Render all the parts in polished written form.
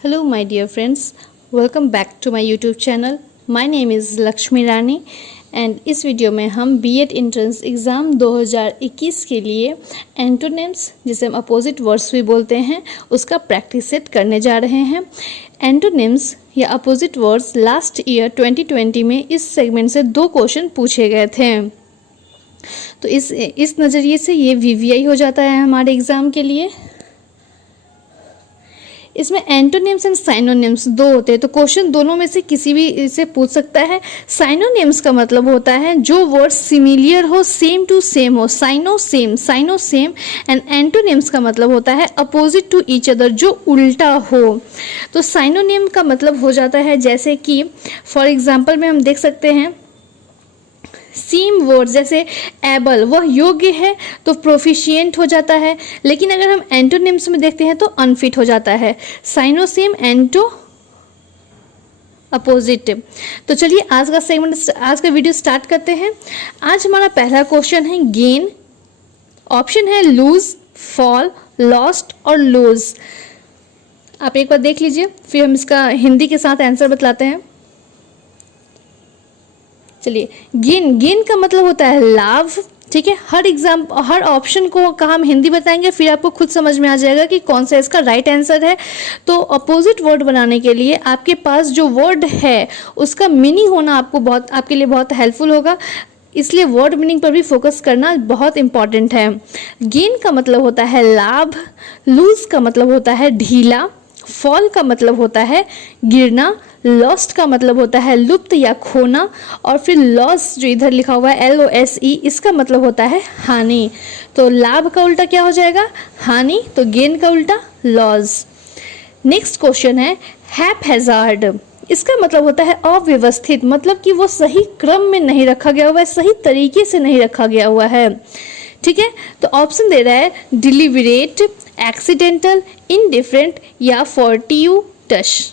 Hello my dear friends, welcome back to my YouTube channel. My name is Lakshmi Rani and इस video में हम BEd entrance exam 2021 के लिए antonyms जिसे हम अपोजिट वर्ड्स भी बोलते हैं उसका प्रैक्टिस सेट करने जा रहे हैं। एंटोनिम्स या अपोजिट वर्ड्स लास्ट ईयर 2020 में इस सेगमेंट से 2 क्वेश्चन पूछे गए थे। तो इस नज़रिए से ये वीवीआई हो जाता है हमारे एग्ज़ाम के लिए। इसमें एंटोनिम्स एंड साइनोनिम्स 2 होते हैं, तो क्वेश्चन दोनों में से किसी भी से पूछ सकता है। साइनोनिम्स का मतलब होता है जो वर्ड सिमिलियर हो, सेम टू सेम हो, साइनो सेम। एंड एंटोनिम्स का मतलब होता है अपोजिट टू ईच अदर, जो उल्टा हो। तो साइनोनिम का मतलब हो जाता है जैसे कि फॉर एग्जांपल में हम देख सकते हैं सेम वर्ड, जैसे एबल वह योग्य है तो प्रोफिशिएंट हो जाता है, लेकिन अगर हम एंटोनिम्स में देखते हैं तो अनफिट हो जाता है। साइनोसेम एंटो अपोजिट। तो चलिए आज का वीडियो स्टार्ट करते हैं। आज हमारा पहला क्वेश्चन है गेन। ऑप्शन है लूज, फॉल, लॉस्ट और लूज। आप एक बार देख लीजिए, फिर हम इसका हिंदी के साथ आंसर बतलाते हैं। चलिए, गेन का मतलब होता है लाभ। ठीक है, हर ऑप्शन को का हम हिंदी बताएंगे, फिर आपको खुद समझ में आ जाएगा कि कौन सा इसका राइट आंसर है। तो अपोजिट वर्ड बनाने के लिए आपके पास जो वर्ड है उसका मीनिंग होना आपके लिए बहुत हेल्पफुल होगा, इसलिए वर्ड मीनिंग पर भी फोकस करना बहुत इंपॉर्टेंट है। गेन का मतलब होता है लाभ, लूज का मतलब होता है ढीला, फॉल का मतलब होता है गिरना, लॉस्ट का मतलब होता है लुप्त या खोना, और फिर लॉस जो इधर लिखा हुआ है LOSE, इसका मतलब होता है हानि। तो लाभ का उल्टा क्या हो जाएगा? हानि। तो गेन का उल्टा लॉस। नेक्स्ट क्वेश्चन है हैपहैज़ार्ड। इसका मतलब होता है अव्यवस्थित, मतलब कि वो सही क्रम में नहीं रखा गया हुआ है, सही तरीके से नहीं रखा गया हुआ है। ठीक है, तो ऑप्शन दे रहा है डिलीवरेट, एक्सीडेंटल, इनडिफरेंट या फोर्टिट्यूटस।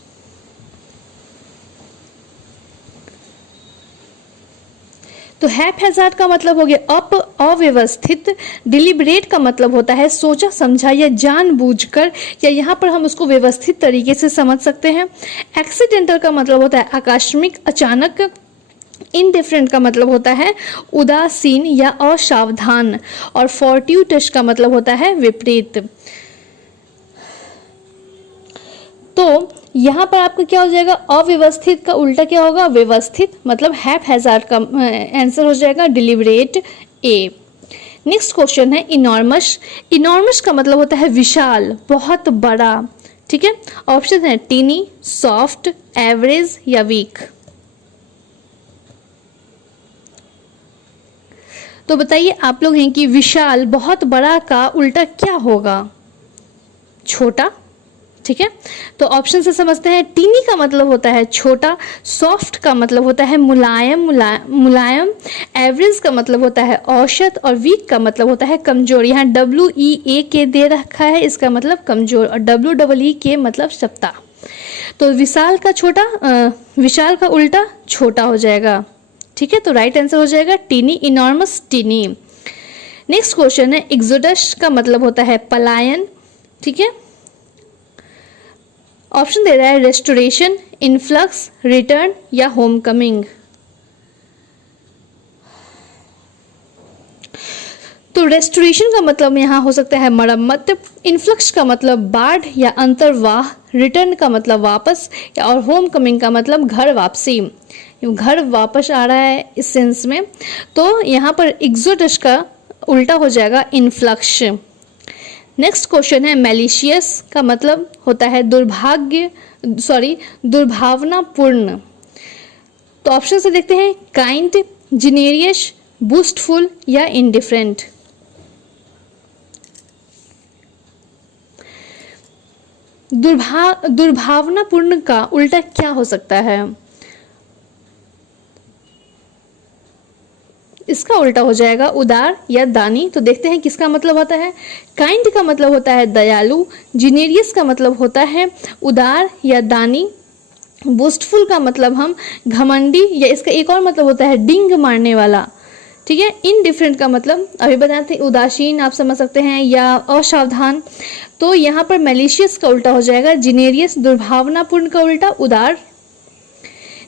तो हैपहैज़ार्ड का मतलब हो गया अव्यवस्थित। डिलिबरेट का मतलब होता है सोचा समझा या जानबूझकर, या यहाँ पर हम उसको व्यवस्थित तरीके से समझ सकते हैं। एक्सीडेंटल का मतलब होता है आकस्मिक, अचानक। इनडिफरेंट का मतलब होता है उदासीन या असावधान, और फोर्टिट्यूटस का मतलब होता है विपरीत। तो यहाँ पर आपका क्या हो जाएगा? अव्यवस्थित का उल्टा क्या होगा? व्यवस्थित। मतलब हैपहैज़ार्ड का आंसर हो जाएगा डिलिबरेट, ए। नेक्स्ट क्वेश्चन है इनॉर्मस। इनॉर्मस का मतलब होता है विशाल, बहुत बड़ा। ठीक है, ऑप्शन है टीनी, सॉफ्ट, एवरेज या वीक। तो बताइए आप लोग हैं कि विशाल, बहुत बड़ा का उल्टा क्या होगा? छोटा। ठीक है, तो ऑप्शन से समझते हैं। टीनी का मतलब होता है छोटा, सॉफ्ट का मतलब होता है मुलायम, एवरेज का मतलब होता है औसत, और वीक का मतलब होता है कमजोर। यहाँ WEAK दे रखा है, इसका मतलब कमजोर, और WEEK मतलब सप्ताह। तो विशाल का उल्टा छोटा हो जाएगा। ठीक है, तो राइट आंसर हो जाएगा tiny, enormous, tiny. Next question है एक्सोडस का मतलब होता है पलायन। ठीक है, ऑप्शन दे रहा है रेस्टोरेशन, इनफ्लक्स, रिटर्न या होम कमिंग। तो रेस्टोरेशन का मतलब यहाँ हो सकता है मरम्मत, इनफ्लक्स का मतलब बाढ़ या अंतर्वाह, रिटर्न का मतलब वापस, और होम कमिंग का मतलब घर वापसी, घर वापस आ रहा है इस सेंस में। तो यहाँ पर एक्सोडस का उल्टा हो जाएगा इनफ्लक्स। नेक्स्ट क्वेश्चन है मैलिशियस का मतलब होता है दुर्भावनापूर्ण। तो ऑप्शन से देखते हैं काइंड, जीनियस, बूस्टफुल या इंडिफरेंट। दुर्भावनापूर्ण का उल्टा क्या हो सकता है? इसका उल्टा हो जाएगा उदार या दानी। तो देखते हैं किसका मतलब होता है। काइंड का मतलब होता है दयालु, जीनियस का मतलब होता है उदार या दानी, बूस्टफुल का मतलब हम घमंडी, या इसका एक और मतलब होता है डिंग मारने वाला। ठीक है, इनडिफरेंट का मतलब अभी बताते हैं उदासीन, आप समझ सकते हैं, या असावधान। तो यहाँ पर मैलिशियस का उल्टा हो जाएगा जिनेरियस, दुर्भावनापूर्ण का उल्टा उदार।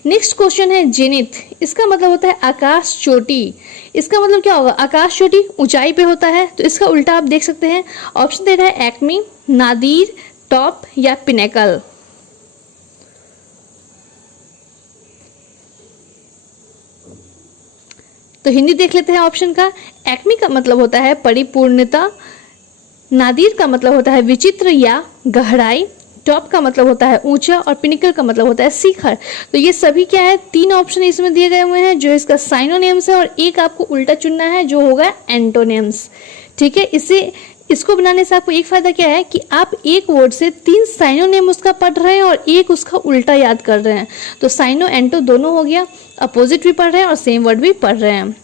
नेक्स्ट क्वेश्चन है जेनिथ, इसका मतलब होता है आकाश चोटी। इसका मतलब क्या होगा? आकाश चोटी ऊंचाई पे होता है, तो इसका उल्टा आप देख सकते हैं। ऑप्शन दे रहा है एक्मी, नादीर, टॉप या पिनेकल। तो हिंदी देख लेते हैं ऑप्शन का। एक्मी का मतलब होता है परिपूर्णता, नादीर का मतलब होता है विचित्र या गहराई, टॉप का मतलब होता है ऊंचा और पिनिकल का मतलब होता है शिखर। तो ये सभी क्या है? 3 ऑप्शन इसमें दिए गए हुए हैं जो इसका साइनोनिम्स है, और एक आपको उल्टा चुनना है जो होगा एंटोनिम्स। ठीक है, इसको बनाने से आपको एक फायदा क्या है कि आप एक वर्ड से 3 साइनोनिम उसका पढ़ रहे हैं और एक उसका उल्टा याद कर रहे हैं। तो साइनो एंटो दोनों हो गया, अपोजिट भी पढ़ रहे हैं और सेम वर्ड भी पढ़ रहे हैं।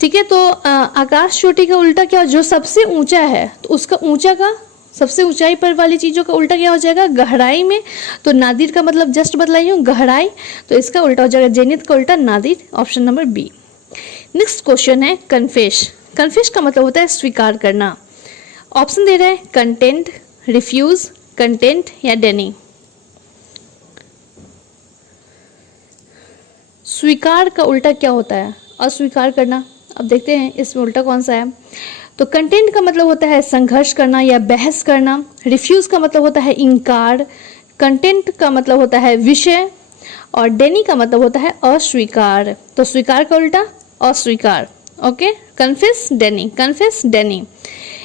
ठीक है, तो आकाश चोटी का उल्टा क्या? जो सबसे ऊंचा है तो उसका ऊंचा का, सबसे ऊंचाई पर वाली चीजों का उल्टा क्या हो जाएगा? गहराई में। तो नादिर का मतलब जस्ट बतलाई हूँ, गहराई, तो इसका उल्टा हो जाएगा जेनिथ का उल्टा nadir, option number B. Next question है कन्फेश। कन्फेश का मतलब होता है स्वीकार करना। ऑप्शन दे रहे हैं कंटेंट, रिफ्यूज, कंटेंट या डेनी। स्वीकार का उल्टा क्या होता है? अस्वीकार करना। अब देखते हैं इसमें उल्टा कौन सा है। तो कंटेंट का मतलब होता है संघर्ष करना या बहस करना। रिफ्यूज का मतलब होता है इनकार। कंटेंट का मतलब होता है विषय, और डेनी का मतलब होता है अस्वीकार। तो स्वीकार का उल्टा अस्वीकार। ओके, कन्फेस डेनी, कन्फेस डेनी।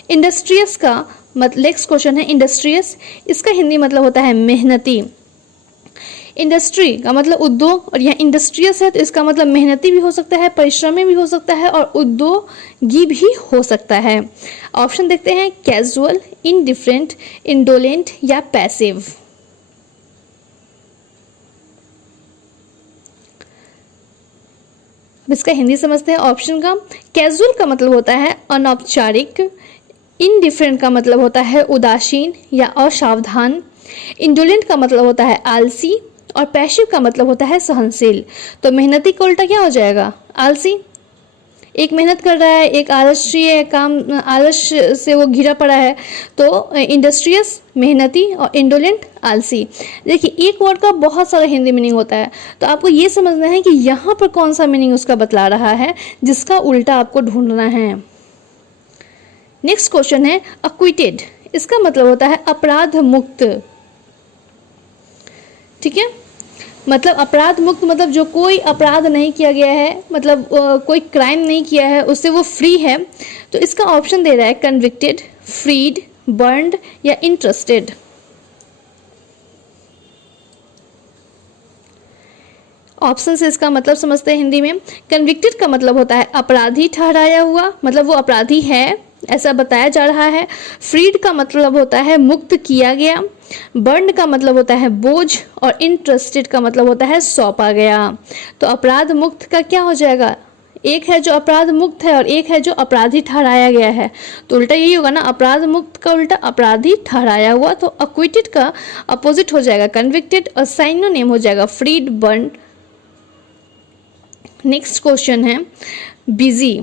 इंडस्ट्रियस का मतलब, नेक्स्ट क्वेश्चन है इंडस्ट्रियस, इसका हिंदी मतलब होता है मेहनती। इंडस्ट्री का मतलब उद्योग, और यह इंडस्ट्रियस है तो इसका मतलब मेहनती भी हो सकता है, परिश्रमी भी हो सकता है और उद्योगी भी हो सकता है। ऑप्शन देखते हैं कैजुअल, इनडिफरेंट, इंडोलेंट या पैसिव। इसका हिंदी समझते हैं ऑप्शन का। कैजुअल का मतलब होता है अनौपचारिक, इनडिफरेंट का मतलब होता है उदासीन या असावधान, इंडोलेंट का मतलब होता है आलसी, और पैसिव का मतलब होता है सहनशील। तो मेहनती का उल्टा क्या हो जाएगा? आलसी। एक मेहनत कर रहा है, एक आलस्य काम, आलस्य से वो घिरा पड़ा है। तो इंडस्ट्रियस मेहनती और इंडोलेंट आलसी। देखिए एक वर्ड का बहुत सारा हिंदी मीनिंग होता है, तो आपको ये समझना है कि यहाँ पर कौन सा मीनिंग उसका बतला रहा है, जिसका उल्टा आपको ढूंढना है। नेक्स्ट क्वेश्चन है अक्विटेड, इसका मतलब होता है अपराध मुक्त। ठीक है, मतलब अपराध मुक्त मतलब जो कोई अपराध नहीं किया गया है, मतलब कोई क्राइम नहीं किया है, उससे वो फ्री है। तो इसका ऑप्शन दे रहा है कन्विक्टेड, फ्रीड, बर्न्ड या इंटरेस्टेड। ऑप्शन से इसका मतलब समझते हैं हिंदी में। कन्विक्टेड का मतलब होता है अपराधी ठहराया हुआ, मतलब वो अपराधी है ऐसा बताया जा रहा है। फ्रीड का मतलब होता है मुक्त किया गया। बर्न का मतलब होता है बोझ, और इंटरेस्टेड का मतलब होता है सौंपा गया। तो अपराध मुक्त का क्या हो जाएगा? एक है जो अपराध मुक्त है और एक है जो अपराधी ठहराया गया है। तो उल्टा यही होगा ना, अपराध मुक्त का उल्टा अपराधी ठहराया हुआ। तो अक्विटेड का अपोजिट हो जाएगा कन्विक्टेड, और साइनोनिम हो जाएगा फ्रीड, बर्न। नेक्स्ट क्वेश्चन है बिजी।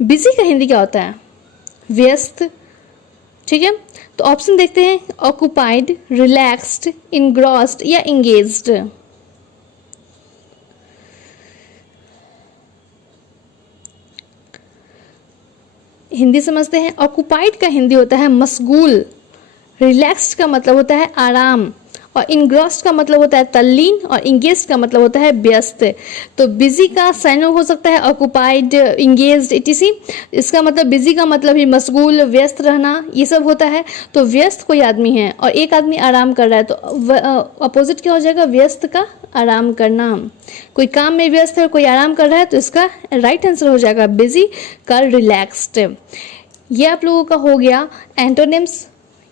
बिजी का हिंदी क्या होता है? व्यस्त। ठीक है, तो ऑप्शन देखते हैं ऑक्युपाइड, रिलैक्स्ड, इनग्रॉस्ड या इंगेज्ड। हिंदी समझते हैं। ऑक्युपाइड का हिंदी होता है मशगूल, रिलैक्स्ड का मतलब होता है आराम, और इनग्रॉस्ड का मतलब होता है तल्लीन, और इंगेज्ड का मतलब होता है व्यस्त। तो बिजी का साइनो हो सकता है ऑक्युपाइड, इंगेज्ड, इटीसी। इसका मतलब बिजी का मतलब ही मशगूल, व्यस्त रहना, ये सब होता है। तो व्यस्त कोई आदमी है और एक आदमी आराम कर रहा है, तो अपोजिट क्या हो जाएगा? व्यस्त का आराम करना। कोई काम में व्यस्त है और कोई आराम कर रहा है, तो इसका राइट आंसर हो जाएगा बिजी का रिलैक्स्ड। ये आप लोगों का हो गया एंटोनिम्स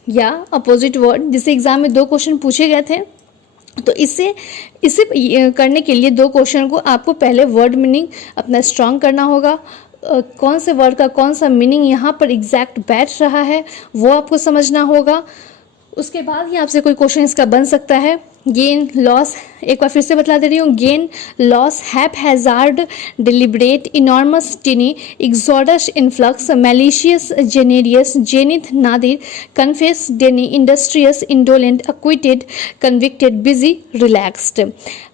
या अपोजिट वर्ड, जिससे एग्जाम में 2 क्वेश्चन पूछे गए थे। तो इसे करने के लिए 2 क्वेश्चन को आपको पहले वर्ड मीनिंग अपना स्ट्रॉन्ग करना होगा। कौन से वर्ड का कौन सा मीनिंग यहाँ पर एग्जैक्ट बैठ रहा है वो आपको समझना होगा। उसके बाद ही आपसे कोई क्वेश्चन इसका बन सकता है। गेन लॉस, एक बार फिर से बतला दे रही हूँ, gain loss, haphazard, deliberate, enormous, tiny, exodus, influx, malicious, generous, zenith, nadir, confess, deny, industrious, indolent, acquitted, convicted, busy, relaxed.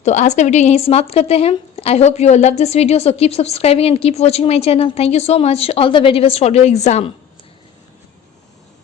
तो आज का वीडियो यहीं समाप्त करते हैं। I hope you all love this video, so keep subscribing and keep watching my channel. Thank you so much. All the very best for your exam.